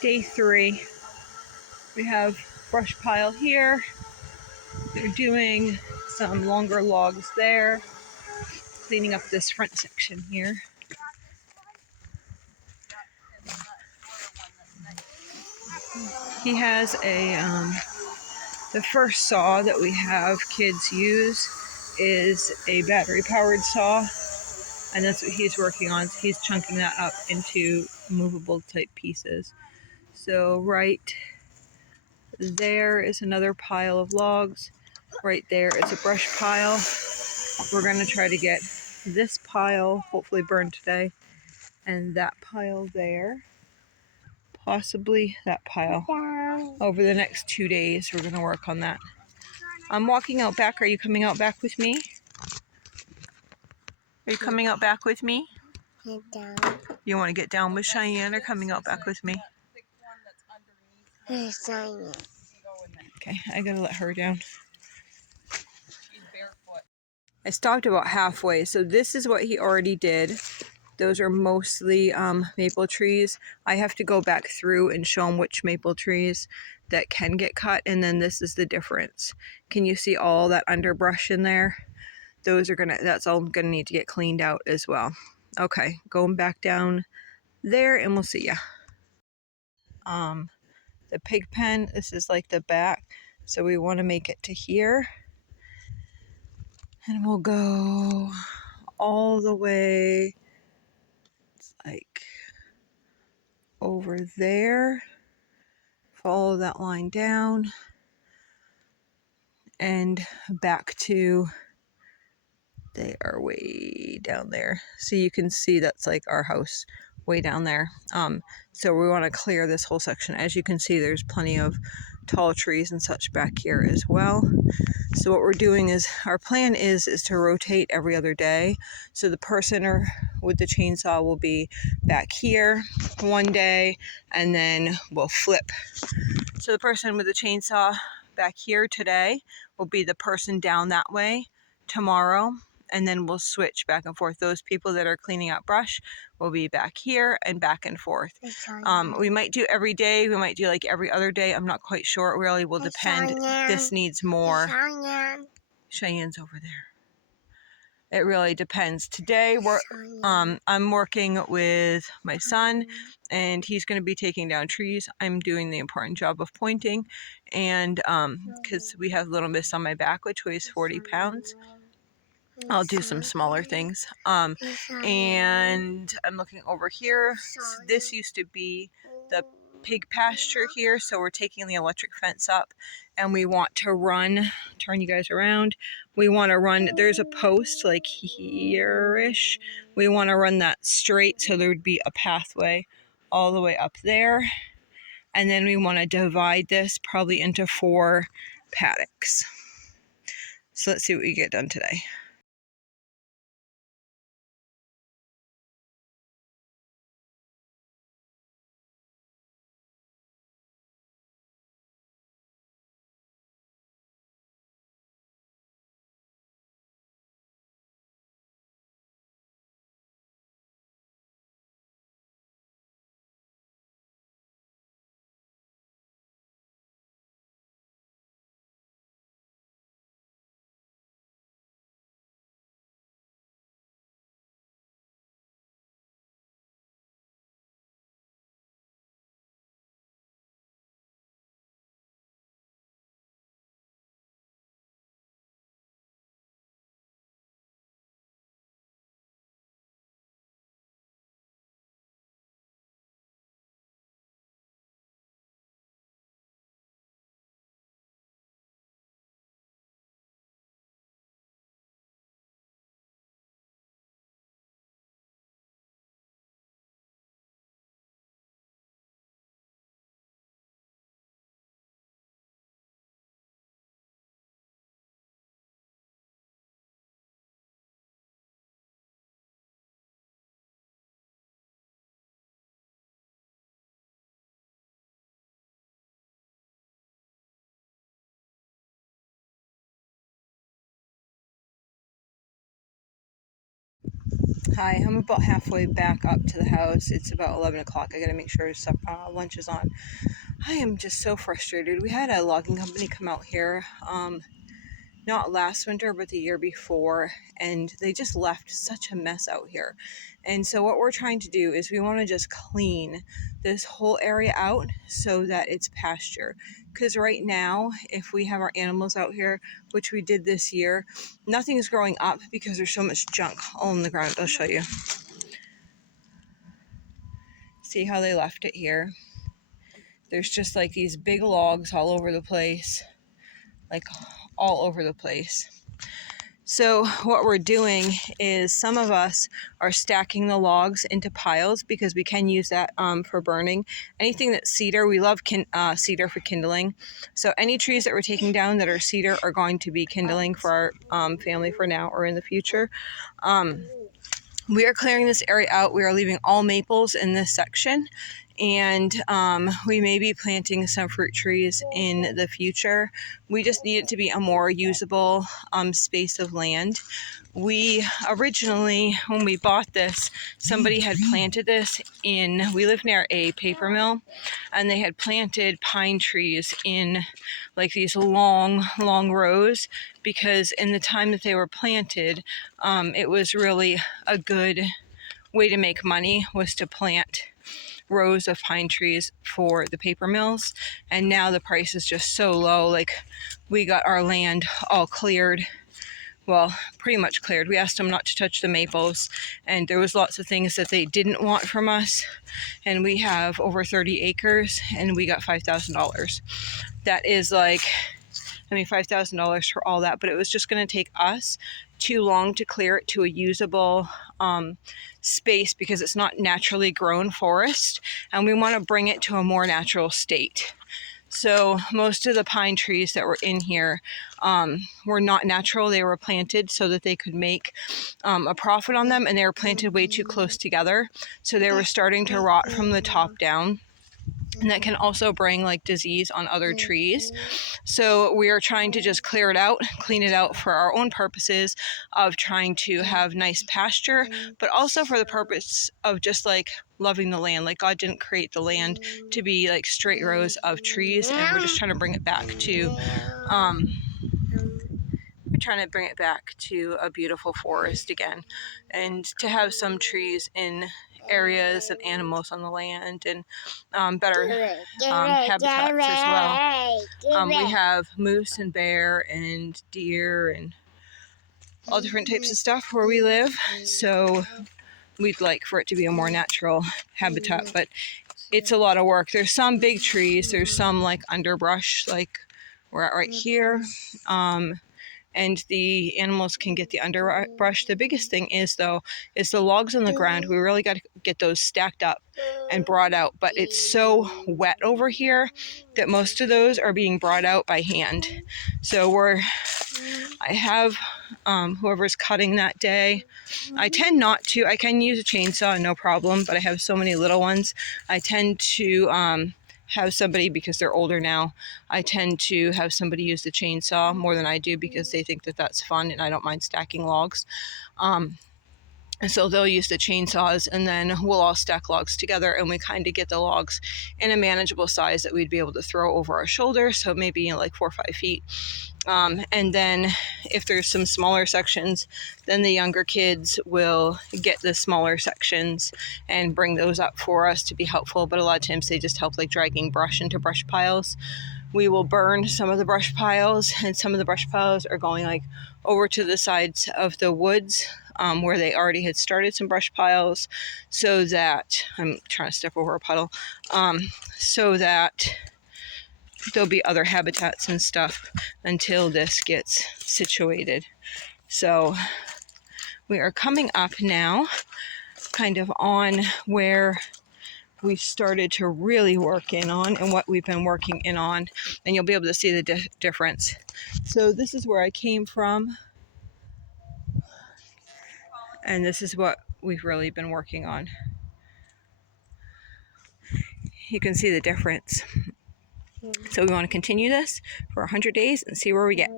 Day 3. We have brush pile here. They're doing some longer logs there, cleaning up this front section here. He has the first saw that we have kids use is a battery powered saw, and that's what he's working on. So he's chunking that up into movable type pieces. So right there is another pile of logs. Right there is a brush pile. We're going to try to get this pile hopefully burned today, and that pile there, possibly that pile. Over the next 2 days we're going to work on that. I'm walking out back. Are you coming out back with me? Are you coming out back with me? Down. You want to get down with Cheyenne or coming out back with me? Okay, I gotta let her down. I stopped about halfway, so this is what he already did. Those are mostly maple trees. I have to go back through and show him which maple trees that can get cut, and then this is the difference. Can you see all that underbrush in there? That's all gonna need to get cleaned out as well. Okay, going back down there and we'll see ya. The pig pen, this is like the back, so we want to make it to here, and we'll go all the way, it's like over there, follow that line down and back to, they are way down there, so you can see that's like our house way down there. So we want to clear this whole section. As you can see, there's plenty of tall trees and such back here as well. So what we're doing is, our plan is to rotate every other day. So the person with the chainsaw will be back here one day, and then we'll flip. So the person with the chainsaw back here today will be the person down that way tomorrow, and then we'll switch back and forth. Those people that are cleaning out brush will be back here and back and forth. We might do every day, we might do like every other day, I'm not quite sure, it really will depend. This needs more. Cheyenne's over there. It really depends. Today I'm working with my son, and he's going to be taking down trees. I'm doing the important job of pointing, and because we have Little Miss on my back, which weighs 40 pounds. I'll do some smaller things. And I'm looking over here. This used to be the pig pasture here, so we're taking the electric fence up, and we want to run, turn you guys around, we want to run, there's a post like here-ish, we want to run that straight so there would be a pathway all the way up there, and then we want to divide this probably into 4 paddocks. So let's see what we get done today. Hi, I'm about halfway back up to the house. It's about 11 o'clock. I gotta make sure lunch is on. I am just so frustrated. We had a logging company come out here, not last winter, but the year before, and they just left such a mess out here. And so what we're trying to do is we want to just clean this whole area out so that it's pasture. Because right now, if we have our animals out here, which we did this year, nothing is growing up because there's so much junk all on the ground. I'll show you. See how they left it here? There's just like these big logs all over the place, like all over the place. So what we're doing is some of us are stacking the logs into piles because we can use that for burning. Anything that's cedar, we love cedar for kindling. So any trees that we're taking down that are cedar are going to be kindling for our family for now or in the future. We are clearing this area out. We are leaving all maples in this section, and we may be planting some fruit trees in the future. We just need it to be a more usable space of land. We originally, when we bought this, somebody had planted this we live near a paper mill, and they had planted pine trees in like these long rows, because in the time that they were planted, it was really a good way to make money, was to plant rows of pine trees for the paper mills. And now the price is just so low. Like, we got our land all cleared, well, pretty much cleared. We asked them not to touch the maples, and there was lots of things that they didn't want from us, and we have over 30 acres, and we got $5,000. That is like, I mean, $5,000 for all that, but it was just going to take us too long to clear it to a usable space, because it's not naturally grown forest, and we want to bring it to a more natural state. So most of the pine trees that were in here were not natural. They were planted so that they could make a profit on them, and they were planted way too close together. So they were starting to rot from the top down. And that can also bring like disease on other trees. So we are trying to just clear it out, clean it out for our own purposes of trying to have nice pasture, but also for the purpose of just like loving the land. Like, God didn't create the land to be like straight rows of trees, and we're just trying to bring it back to a beautiful forest again, and to have some trees in areas and animals on the land, and better habitats as well. We have moose and bear and deer and all different types of stuff where we live, so we'd like for it to be a more natural habitat, but it's a lot of work. There's some big trees, there's some like underbrush, like we're at right here, and the animals can get the underbrush. The biggest thing is, though, is the logs on the ground. We really got to get those stacked up and brought out, but it's so wet over here that most of those are being brought out by hand. So I have whoever's cutting that day. I tend not to. I can use a chainsaw, no problem, but I have so many little ones. I tend to have somebody, because they're older now, I tend to have somebody use the chainsaw more than I do, because they think that that's fun and I don't mind stacking logs. And so they'll use the chainsaws, and then we'll all stack logs together, and we kind of get the logs in a manageable size that we'd be able to throw over our shoulder, so maybe like 4 or 5 feet. And then if there's some smaller sections, then the younger kids will get the smaller sections and bring those up for us to be helpful. But a lot of times they just help, like dragging brush into brush piles. We will burn some of the brush piles, and some of the brush piles are going like over to the sides of the woods, where they already had started some brush piles, so that, I'm trying to step over a puddle, so that there'll be other habitats and stuff until this gets situated. So we are coming up now kind of on where we started to really work in on, and what we've been working in on, and you'll be able to see the difference. So this is where I came from, and this is what we've really been working on. You can see the difference. So we want to continue this for 100 days and see where we get.